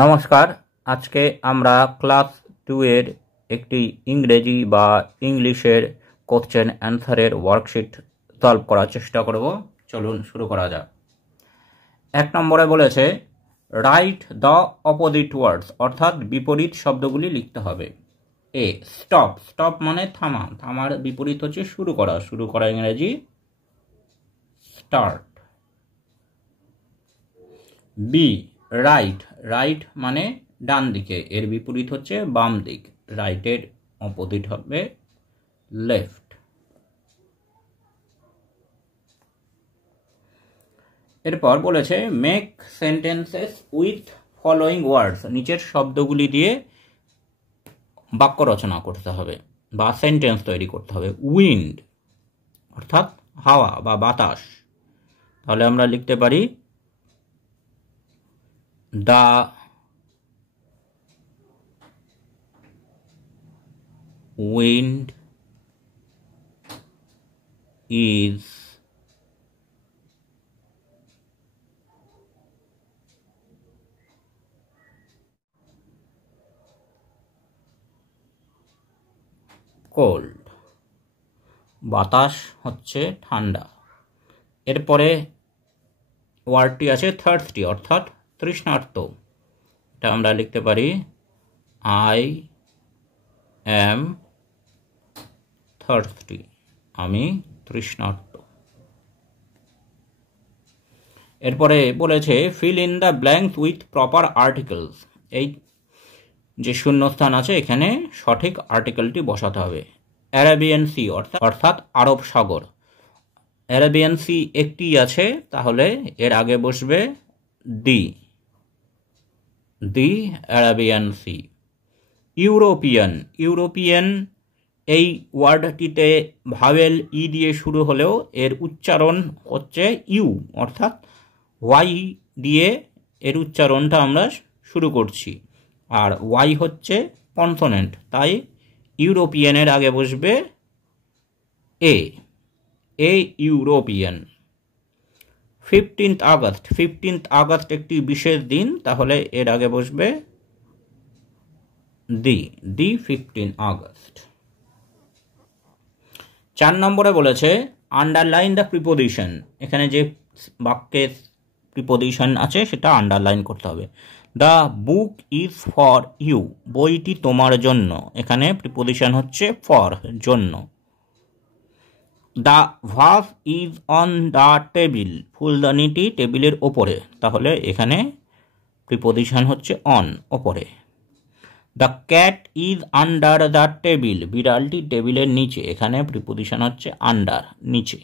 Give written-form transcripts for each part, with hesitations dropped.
নমস্কার। আজকে আমরা ক্লাস 2 এর একটি ইংরেজি বা ইংলিশের কোশ্চেন অ্যান্সারের ওয়ার্কশিট সলভ করার চেষ্টা করব। চলুন শুরু করা যাক। 1 নম্বরে বলেছে রাইট দ্য অপোজিট ওয়ার্ডস, অর্থাৎ বিপরীত শব্দগুলি লিখতে হবে। এ স্টপ, স্টপ মানে থামা, থামার বিপরীত হচ্ছে শুরু করা, শুরু করা ইংরেজি স্টার্ট। বি রাইট, রাইট মানে ডান দিকে, এর বিপরীত হচ্ছে বাম দিক, রাইটের অপোজিট হবে লেফট। এরপর বলেছে make sentences with following words, নিচের শব্দগুলি দিয়ে বাক্য রচনা করতে হবে বা সেন্টেন্স তৈরি করতে হবে। উইন্ড অর্থাৎ হাওয়া বা বাতাস, তাহলে আমরা লিখতে পারি দ্য wind is cold, বাতাস হচ্ছে ঠান্ডা। এরপরে ওয়ার্ডটি আছে থার্স্টি অর্থাৎ তৃষ্ণার্ত, এটা আমরা লিখতে পারি আই অ্যাম থার্স্টি, আমি তৃষ্ণার্ত। এরপরে বলেছে fill in the blanks with proper articles, এই যে শূন্যস্থান আছে এখানে সঠিক আর্টিকেলটি বসাতে হবে। অ্যারাবিয়ান সি অর্থাৎ আরব সাগর, অ্যারাবিয়ান সি একটি আছে, তাহলে এর আগে বসবে দি, দি অ্যারাবিয়ান সি। ইউরোপিয়ান, ইউরোপিয়ান এই ওয়ার্ডটিতে ভাওয়েল ই দিয়ে শুরু হলেও এর উচ্চারণ হচ্ছে ইউ, অর্থাৎ ওয়াই দিয়ে এর উচ্চারণটা আমরা শুরু করছি, আর ওয়াই হচ্ছে কনসোনেন্ট, তাই ইউরোপিয়ানের আগে বসবে এ, এ European. 15th August, 15th August একটি বিশেষ দিন, তাহলে এর আগে বসবে দি, দি 15 আগস্ট। 4 নম্বরে বলেছে আন্ডারলাইন দ্য প্রিপোজিশন, এখানে যে বাক্যের প্রিপোজিশন আছে সেটা আন্ডারলাইন করতে হবে। The book is for you, বইটি তোমার জন্য, এখানে প্রিপোজিশন হচ্ছে ফর, জন্য। The vase is on the table, ফুলদানিটি টেবিলের ওপরে, তাহলে এখানে প্রিপোজিশন হচ্ছে অন, ওপরে। The cat is under the table, বিড়ালটি টেবিলের নিচে, এখানে প্রিপোজিশন হচ্ছে আন্ডার, নিচে।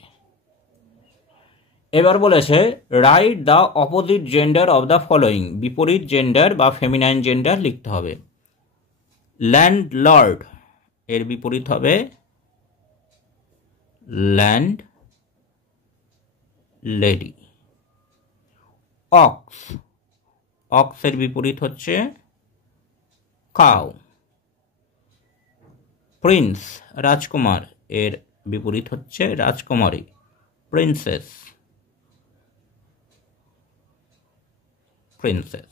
এবার বলেছে write the opposite gender of the following, বিপরীত জেন্ডার বা ফেমিনাইন জেন্ডার লিখতে হবে। ল্যান্ডলর্ড, এর বিপরীত হবে ল্যান্ড লেডি। অক্স, অক্সের বিপরীত হচ্ছে কাউ। প্রিন্স, রাজকুমার, এর বিপরীত হচ্ছে রাজকুমারী, প্রিন্সেস, প্রিন্সেস।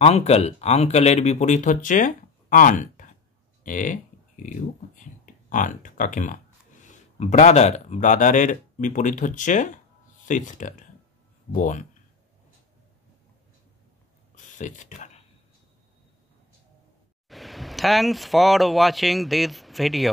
আঙ্কেল, আঙ্কেলের বিপরীত হচ্ছে আন্ট, এ ইউ আন্ট, কাকিমা। ব্রাদার, ব্রাদারের বিপরীত হচ্ছে সিস্টার, বোন, sister. Thanks for watching this video.